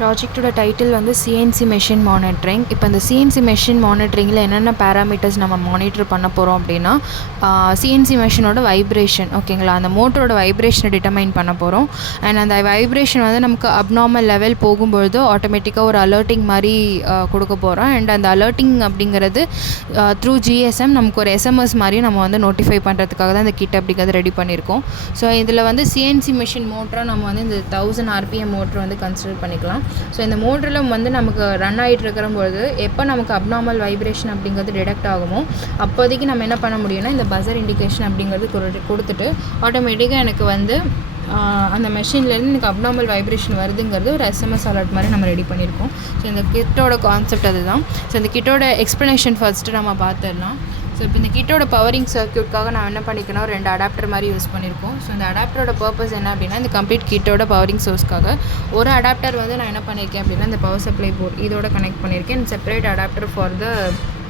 ப்ராஜெக்ட்டோட title வந்து CNC machine monitoring. இப்போ இந்த சிஎன்சி மெஷின் மானிட்டரிங்கில் என்னென்ன பேராமீட்டர்ஸ் நம்ம மானிட்டர் பண்ண போகிறோம் அப்படின்னா, சிஎன்சி மெஷினோட வைப்ரேஷன், ஓகேங்களா, அந்த மோட்டரோட வைப்ரேஷனை டிட்டர்மைன் பண்ண போகிறோம். அண்ட் அந்த வைப்ரேஷன் வந்து நமக்கு அப்நார்மல் லெவல் போகும்பொழுது ஆட்டோமேட்டிக்காக ஒரு அலர்ட்டிங் மாதிரி கொடுக்க போகிறோம். அண்ட் அந்த அலர்ட்டிங் அப்படிங்கிறது த்ரூ ஜிஎஸ்எம் நமக்கு ஒரு எஸ்எம்எஸ் மாதிரி நம்ம வந்து நோட்டிஃபை பண்ணுறதுக்காக தான் இந்த கிட் அப்படிங்கிறது ரெடி பண்ணியிருக்கோம். ஸோ இதில் வந்து சிஎன்சி மெஷின் மோட்டராக நம்ம வந்து இந்த 1000 RPM மோட்டர் வந்து கன்சிடர் பண்ணிக்கலாம். ஸோ இந்த மோட்டரில் வந்து நமக்கு ரன் ஆகிட்டு இருக்கிறபொழுது எப்போ நமக்கு அப்நார்மல் வைப்ரேஷன் அப்படிங்கிறது டிடெக்ட் ஆகுமோ அப்போதைக்கு நம்ம என்ன பண்ண முடியும்னா இந்த பஸர் இண்டிகேஷன் அப்படிங்கிறது கொடுத்துட்டு ஆட்டோமேட்டிக்காக எனக்கு வந்து அந்த மெஷின்லேருந்து எனக்கு அப்நார்மல் வைப்ரேஷன் வருதுங்கிறது ஒரு எஸ்எம்எஸ் அலர்ட் மாதிரி நம்ம ரெடி பண்ணியிருக்கோம். ஸோ இந்த கிட்டோட கான்செப்ட் அதுதான். ஸோ இந்த கிட்டோட எக்ஸ்ப்ளனேஷன் ஃபஸ்ட்டு நம்ம பார்த்துடலாம். ஸோ இப்போ இந்த கிட்டோட பவரிங் சர்க்யூட்காக நான் என்ன பண்ணிக்கணும், 2 அடாப்டர் மாதிரி யூஸ் பண்ணியிருக்கோம். ஸோ இந்த அடாப்டரோட பர்பஸ் என்ன அப்படின்னா, இந்த கம்ப்ளீட் கிட்டோட பவரிங் சோர்ஸ்க்காக ஒரு அடாப்டர் வந்து நான் என்ன பண்ணியிருக்கேன் அப்படின்னா இந்த பவர் சப்ளை போர்ட் இதோட கனெக்ட் பண்ணியிருக்கேன். Separate adapter for the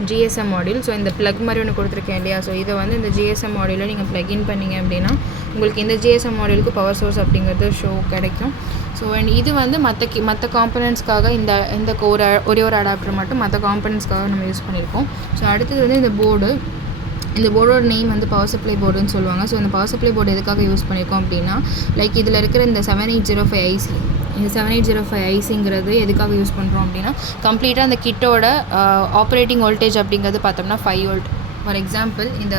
GSM module. So இந்த ப்ளக் மாதிரி ஒன்று கொடுத்துருக்கேன் இல்லையா, ஸோ இதை வந்து இந்த ஜிஎஸ்எம் மாடியூலில் நீங்கள் ப்ளக் இன் பண்ணிங்க அப்படின்னா உங்களுக்கு இந்த ஜிஎஸ்எம் மாடியூலுக்கு பவர் சோர்ஸ் அப்படிங்கிறது ஷோ கிடைக்கும். ஸோ அண்ட் இது வந்து மற்ற காம்பனன்ட்ஸ்க்காக இந்த ஒரே ஒரு அடாப்டர் மட்டும் மற்ற காம்பனன்ட்ஸ்க்காக நம்ம யூஸ் பண்ணியிருக்கோம். ஸோ அடுத்தது வந்து இந்த போர்டோட நேம் வந்து பவர் சப்ளை போர்டுன்னு சொல்லுவாங்க. ஸோ இந்த பவர் சப்ளை போர்டு எதுக்காக யூஸ் பண்ணியிருக்கோம் அப்படின்னா, லைக் இதில் இருக்கிற இந்த 7805 ஐசி, இந்த 7805 ஐசிங்கிறது எதுக்காக யூஸ் பண்ணுறோம் அப்படின்னா, கம்ப்ளீட்டாக அந்த கிட்டோட ஆப்ரேட்டிங் வோல்டேஜ் அப்படிங்கிறது பார்த்தோம்னா 5 volt. ஃபார் எக்ஸாம்பிள் இந்த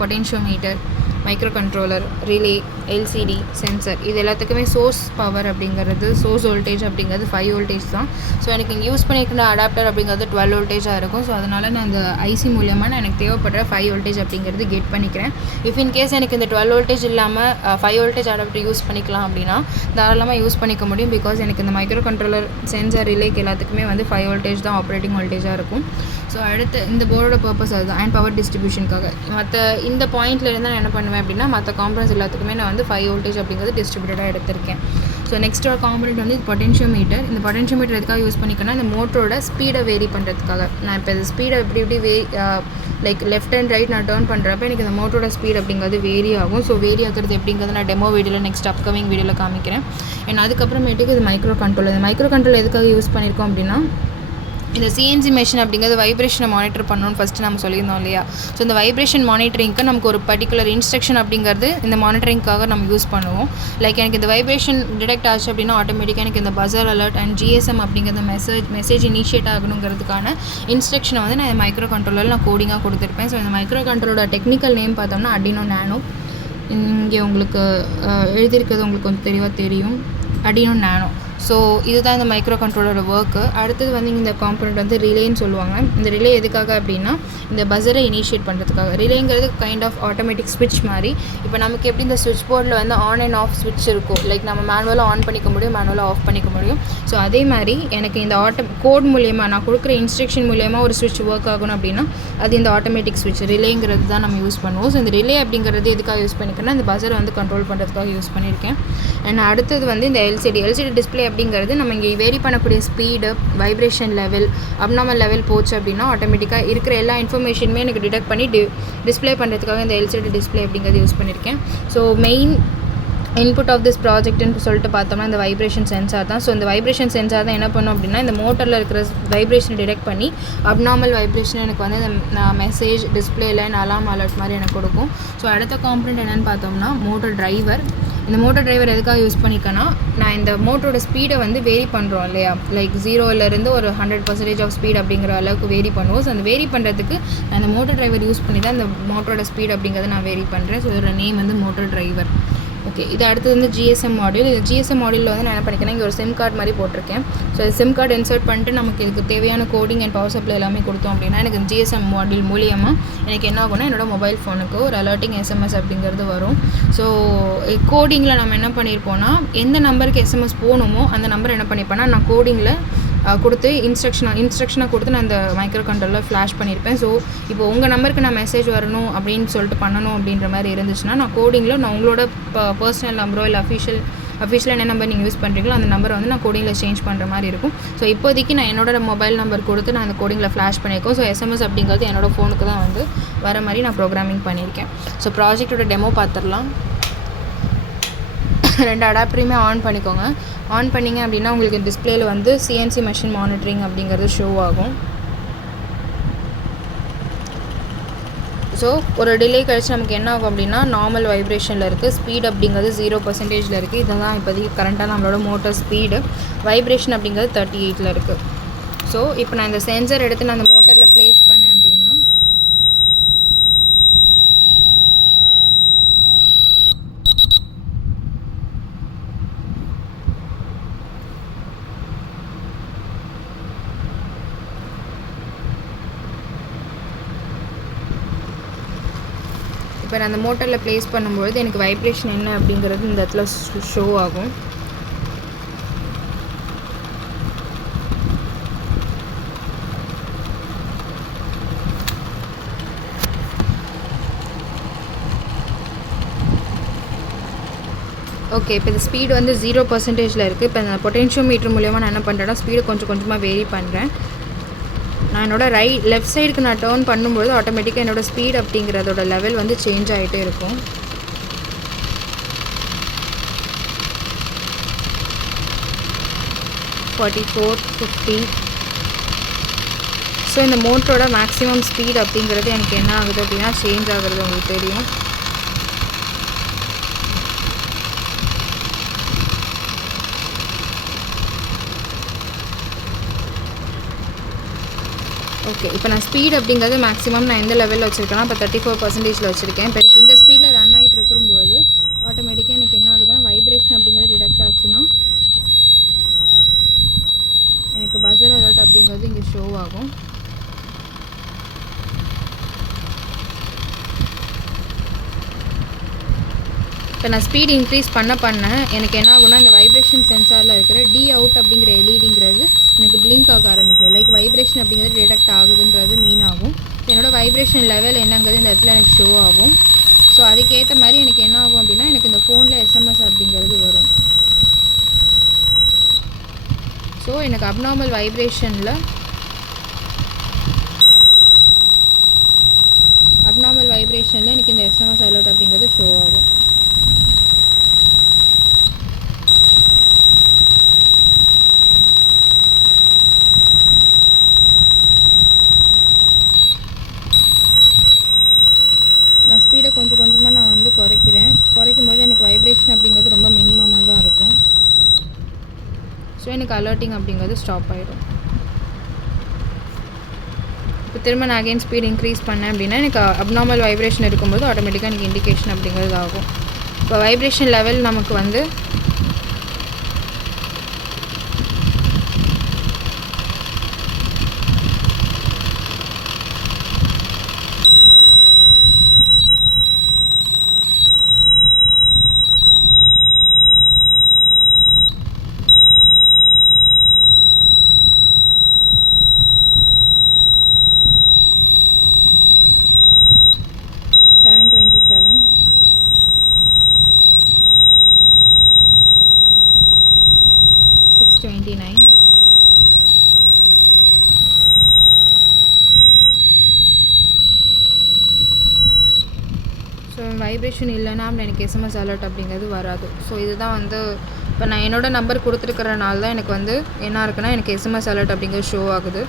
potentiometer, micro controller, relay, LCD, sensor இது எல்லாத்துக்குமே சோர்ஸ் பவர் அப்படிங்கிறது, சோர்ஸ் வோல்டேஜ் அப்படிங்கிறது 5 voltage தான். ஸோ எனக்கு இங்கே யூஸ் பண்ணியிருக்கிற அடாப்டர் அப்படிங்கிறது 12 voltage இருக்கும். ஸோ அதனால் நான் இந்த ஐசி மூலியமாக நான் எனக்கு தேவைப்படுற 5 voltage அப்படிங்கிறது கெட் பண்ணிக்கிறேன். இஃப் இன் கேஸ் எனக்கு இந்த 12 voltage இல்லாமல் 5 voltage அடாப்டர் யூஸ் பண்ணிக்கலாம் அப்படின்னா தாராளமாக யூஸ் பண்ணிக்க முடியும். பிகாஸ் எனக்கு இந்த மைக்ரோ கண்ட்ரோலர், சென்சர், ரிலேக்கு எல்லாத்துக்குமே வந்து 5 voltage தான் ஆப்ரேட்டிங் வோல்டேஜாக இருக்கும். ஸோ அடுத்து இந்த போர்டோட பர்பஸ் அதுதான். அண்ட் பவர் டிஸ்ட்ரிபியூஷனுக்காக மற்ற இந்த பாயிண்ட்லேருந்து நான் என்ன பண்ணுவேன் அப்படின்னா மற்ற காம்பனன்ட்ஸ் எல்லாத்துக்குமே நான் வந்து 5 voltage அப்படிங்கிறது டிஸ்ட்ரிபியூட்டடாக எடுத்திருக்கேன். ஸோ நெக்ஸ்ட் ஒரு காம்பனன்ட் வந்து பொட்டென்ஷியோமீட்டர். இந்த பொட்டென்ஷியோமீட்டர் எதுக்காக யூஸ் பண்ணிக்கன்னா இந்த மோட்டரோட ஸ்பீடை வேரி பண்ணுறதுக்காக. நான் இப்போ இந்த ஸ்பீடை இப்படி லைக் லெஃப்ட் அண்ட் ரைட் நான் டர்ன் பண்ணுறப்ப எனக்கு இந்த மோட்டரோட ஸ்பீட் அப்படிங்கிறது வேரி ஆகும். ஸோ வேரி ஆகிறது எப்படிங்கிறது நான் டெமோ வீடியோவில் நெக்ஸ்ட் அப்கமிங் வீடியோவில் காமிக்கிறேன். அண்ட் அதுக்கப்புறமேட்டுக்கு இது மைக்ரோ கண்ட்ரோல். இந்த மைக்ரோ கண்ட்ரோல் எதுக்காக யூஸ் பண்ணியிருக்கோம் அப்படின்னா, இந்த சிஎன்சி மெஷின் அப்படிங்கிறது வைப்ரேஷனை மானிட்டர் பண்ணணும்னு ஃபஸ்ட்டு நம்ம சொல்லியிருந்தோம் இல்லையா. ஸோ இந்த வைப்ரேஷன் மானிட்டரிங்க்கு நமக்கு ஒரு பர்டிகுலர் இன்ஸ்ட்ரக்ஷன் அப்படிங்கிறது இந்த மானிட்டரிங்காக நம்ம யூஸ் பண்ணுவோம். லைக் எனக்கு இந்த வைப்ரேஷன் டிடெக்ட் ஆச்சு அப்படின்னா ஆட்டோமேட்டிக்காக எனக்கு இந்த பஸர் அலர்ட் அண்ட் ஜிஎஸ்எம் அப்படிங்கிற மெசேஜ் இனிஷியேட் ஆகணுங்கிறதுக்கான இன்ஸ்ட்ரக்ஷனை வந்து நான் மைக்ரோ கண்ட்ரோலரில் நான் கோடிங்காக கொடுத்துருப்பேன். ஸோ இந்த மைக்ரோ கண்ட்ரோலோட டெக்னிக்கல் நேம் பார்த்தோம்னா அர்டினோ நானோ. இங்கே உங்களுக்கு எழுதியிருக்கிறது உங்களுக்கு கொஞ்சம் தெளிவாக தெரியும், அர்டினோ நானோ. ஸோ இதுதான் இந்த மைக்ரோ கண்ட்ரோலரோட ஒர்க்கு. அடுத்தது வந்து இந்த காம்பனண்ட் வந்து ரிலேன்னு சொல்லுவாங்க. இந்த ரிலே எதுக்காக அப்படின்னா இந்த பஸரை இனிஷியேட் பண்ணுறதுக்காக. ரிலேங்கிறது கைண்ட் ஆஃப் ஆட்டோமேட்டிக் ஸ்விட்ச் மாதிரி. இப்போ நமக்கு எப்படி இந்த ஸ்விட்ச் போர்டில் வந்து ஆன் அண்ட் ஆஃப் ஸ்விட்ச் இருக்கும், லைக் நம்ம மேனுவலாக ஆன் பண்ணிக்க முடியும், மேனுவலாக ஆஃப் பண்ணிக்க முடியும். ஸோ அதே மாதிரி எனக்கு இந்த கோட் மூலியமாக நான் கொடுக்குற இன்ஸ்ட்ரக்ஷன் மூலியமாக ஒரு ஸ்விட்ச் ஒர்க் ஆகணும் அப்படின்னா அது இந்த ஆட்டோமேட்டிக் ஸ்விட்ச் ரிலேங்கிறது தான் நம்ம யூஸ் பண்ணுவோம். ஸோ இந்த ரிலே அப்படிங்கிறது எதுக்காக யூஸ் பண்ணிக்கிறேன்னா இந்த பஸரை வந்து கண்ட்ரோல் பண்ணுறதுக்காக யூஸ் பண்ணியிருக்கேன். அண்ட் அடுத்தது வந்து இந்த எல்சிடி டிஸ்பிளே அப்படிங்கிறது நம்ம இங்கே வேரி பண்ணக்கூடிய speed, vibration level, abnormal level போச்சு அப்படின்னா ஆட்டோமேட்டிக்காக இருக்கிற எல்லா இன்ஃபர்மேஷனுமே எனக்கு டிடெக்ட் பண்ணி டிஸ்பிளே பண்ணுறதுக்காக இந்த எல்சிடி டிஸ்பிளே அப்படிங்கிறது யூஸ் பண்ணியிருக்கேன். So main input of this ப்ராஜெக்ட்னு சொல்லிட்டு பார்த்தோம்னா இந்த வைப்ரேஷன் சென்சார் தான். ஸோ இந்த வைப்ரேஷன் சென்சார் தான் என்ன பண்ணும் அப்படின்னா இந்த மோட்டரில் இருக்கிற வைப்ரேஷனை டிடெக்ட் பண்ணி அப்நார்மல் வைப்ரேஷன் எனக்கு வந்து இந்த message, display line, alarm alert மாதிரி எனக்கு கொடுக்கும். ஸோ அடுத்த காம்பனண்ட் என்னென்னு பார்த்தோம்னா மோட்டர் டிரைவர். இந்த மோட்டர் டிரைவர் எதுக்காக யூஸ் பண்ணிக்கன்னா, நான் இந்த மோட்டரோட ஸ்பீடை வந்து வேரி பண்ணுறோம் இல்லையா, லைக் 0லேருந்து ஒரு 100% ஆஃப் ஸ்பீட் அப்படிங்கிற அளவுக்கு வேரி பண்ணுவோம். ஸோ அந்த வேரி பண்ணுறதுக்கு நான் இந்த மோட்டர் டிரைவர் யூஸ் பண்ணி தான் இந்த மோட்டரோட ஸ்பீட் அப்படிங்கிறத நான் வேரி பண்ணுறேன். ஸோ இதோட நேம் வந்து மோட்டர் டிரைவர். ஓகே, இது அடுத்தது வந்து ஜிஎஸ்எம் மாடியூல். இது ஜிஎஸ்எம் மாடியூலில் வந்து நான் என்ன பண்ணிக்கிறேன், இங்கே ஒரு சிம் கார்டு மாதிரி போட்டிருக்கேன். ஸோ சிம் கார்டு இன்சர்ட் பண்ணிட்டு நமக்கு இதுக்கு தேவையான கோடிங் அண்ட் பவர் சப்ளை எல்லாமே கொடுத்தோம் அப்படின்னா எனக்கு ஜிஎஸ்எம் மாடியூல் மூலியமாக எனக்கு என்ன ஆகும்னா என்னோடய மொபைல் ஃபோனுக்கு ஒரு அலர்ட்டிங் எஸ்எம்எஸ் அப்படிங்கிறது வரும். ஸோ கோடிங்கில் நம்ம என்ன பண்ணியிருப்போம்னா எந்த நம்பருக்கு எஸ்எம்எஸ் போகணுமோ அந்த நம்பர் என்ன பண்ணியிருப்பேன்னா நான் கோடிங்கில் கொடுத்து இன்ஸ்ட்ரக்ஷனை கொடுத்து நான் இந்த மைக்ரோ கண்ட்ரோலில் ஃப்ளாஷ் பண்ணியிருப்பேன். ஸோ இப்போ உங்கள் நம்பருக்கு நான் மெசேஜ் வரணும் அப்படின்னு சொல்லிட்டு பண்ணணும் அப்படின்ற மாதிரி இருந்துச்சுன்னா நான் கோடிங்கில் நான் உங்களோட பர்சனல் நம்பரோ இல்லை அஃபிஷியலாக என்ன நம்பர் நீங்கள் யூஸ் பண்ணுறீங்களோ அந்த நம்பரை வந்து நான் கோடிங்கில் சேஞ்ச் பண்ணுற மாதிரி இருக்கும். ஸோ இப்போதைக்கு நான் என்னோட மொபைல் நம்பர் கொடுத்து நான் அந்த கோடிங்கில் ஃப்ளாஷ் பண்ணியிருக்கோம். ஸோ எஸ்எம்எஸ் அப்படிங்கிறது என்னோடய ஃபோனுக்கு தான் வந்து வர மாதிரி நான் ப்ரோக்ராமிங் பண்ணியிருக்கேன். ஸோ ப்ராஜெக்டோட டெமோ பார்த்துடலாம். 2 அடாப்டரையுமே ஆன் பண்ணிக்கோங்க. ஆன் பண்ணிங்க அப்படின்னா உங்களுக்கு டிஸ்பிளேயில் வந்து சிஎன்சி மெஷின் மானிட்டரிங் அப்படிங்கிறது ஷோ ஆகும். ஸோ ஒரு டிலே கழிச்சு நமக்கு என்ன ஆகும் அப்படின்னா நார்மல் வைப்ரேஷனில் இருக்குது. ஸ்பீட் அப்படிங்கிறது 0% இருக்குது. இதுதான் இப்போதைக்கு கரண்ட்டாக நம்மளோட மோட்டர் ஸ்பீடு. வைப்ரேஷன் அப்படிங்கிறது 38 இருக்குது. ஸோ இப்போ நான் இந்த சென்சர் எடுத்து நான் அந்த மோட்டரில் ப்ளேஸ் பண்ணேன் அப்படின்னா இப்போ நான் அந்த மோட்டரில் ப்ளேஸ் பண்ணும்பொழுது எனக்கு வைப்ரேஷன் என்ன அப்படிங்கிறது இந்த இடத்துல ஷோ ஆகும். ஓகே, இப்போ இந்த ஸ்பீடு வந்து 0% இருக்குது. இப்போ நான் பொட்டென்ஷியோமீட்டர் மூலிமா நான் என்ன பண்ணுறேன்னா ஸ்பீடு கொஞ்சம் கொஞ்சமாக வேரி பண்ணுறேன். நான் என்னோடய லெஃப்ட் சைடுக்கு நான் டேர்ன் பண்ணும்போது ஆட்டோமேட்டிக்காக என்னோடய ஸ்பீட் அப்படிங்கிறதோட லெவல் வந்து சேஞ்ச் ஆகிட்டே இருக்கும். $44, $50. ஸோ இந்த மோட்டரோட மேக்ஸிமம் ஸ்பீட் அப்படிங்கிறது எனக்கு என்ன ஆகுது அப்படின்னா சேஞ்ச் ஆகுறது உங்களுக்கு தெரியும். ஓகே, இப்போ நான் ஸ்பீட் அப்படிங்கிறது மேக்ஸிமம் நான் எந்த லெவலில் வச்சுருக்கேன்னா இப்போ 34% வச்சுருக்கேன். இப்போ எனக்கு இந்த ஸ்பீடில் ரன் ஆகிட்டு இருக்கும்போது ஆட்டோமேட்டிக்காக எனக்கு என்ன ஆகுதுன்னா வைப்ரேஷன் அப்படிங்கிறது டிடெக்ட் ஆச்சுன்னா எனக்கு பஸர் அலர்ட் அப்படிங்கிறது இங்கே ஷோ ஆகும். இப்போ நான் ஸ்பீட் இன்க்ரீஸ் பண்ண எனக்கு என்ன ஆகும்னா இந்த வைப்ரேஷன் சென்சாரில் இருக்கிற டி அவுட் அப்படிங்கிற எல்இடிங்கிறது எனக்கு பிளிங்க் ஆக ஆரம்பிக்கும். லைக் வைப்ரேஷன் அப்படிங்கிறது டிடெக்ட் ஆகுதுன்றது மீன் ஆகும். என்னோடய வைப்ரேஷன் லெவல் என்னங்கிறது இந்த இடத்துல எனக்கு ஷோ ஆகும். ஸோ அதுக்கேற்ற மாதிரி எனக்கு என்ன ஆகும் அப்படின்னா எனக்கு இந்த ஃபோனில் எஸ்எம்எஸ் அப்படிங்கிறது வரும். ஸோ எனக்கு அப்நார்மல் வைப்ரேஷனில் எனக்கு இந்த எஸ்எம்எஸ் அலர்ட் அப்படிங்கிறது ஷோ ஆகும். நான் ஸ்பீடை கொஞ்சம் கொஞ்சமாக நான் வந்து குறைக்கும் போது எனக்கு வைப்ரேஷன் அப்படிங்கிறது ரொம்ப மினிமமாக தான் இருக்கும். ஸோ எனக்கு அலர்ட்டிங் அப்படிங்கிறது ஸ்டாப் ஆகிடும். இப்போ திரும்ப நான் அகைன் ஸ்பீட் இன்க்ரீஸ் பண்ணேன் அப்படின்னா எனக்கு அப்நார்மல் வைப்ரேஷன் இருக்கும்போது ஆட்டோமேட்டிக்காக எனக்கு இண்டிகேஷன் அப்படிங்கிறது ஆகும். இப்போ வைப்ரேஷன் லெவல் நமக்கு வந்து $727, $629, ஸோ வைப்ரேஷன் இல்லைன்னா எனக்கு எஸ்எம்எஸ் அலர்ட் அப்படிங்கிறது வராது. ஸோ இதுதான் வந்து இப்போ நான் என்னோடய நம்பர் கொடுத்துருக்கறனால தான் எனக்கு வந்து என்ன இருக்குன்னா எனக்கு எஸ்எம்எஸ் அலர்ட் அப்படிங்கிறது ஷோ ஆகுது.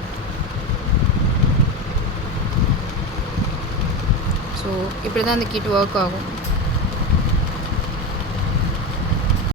ஸோ இப்படி தான் இந்த கிட் ஒர்க் ஆகும்.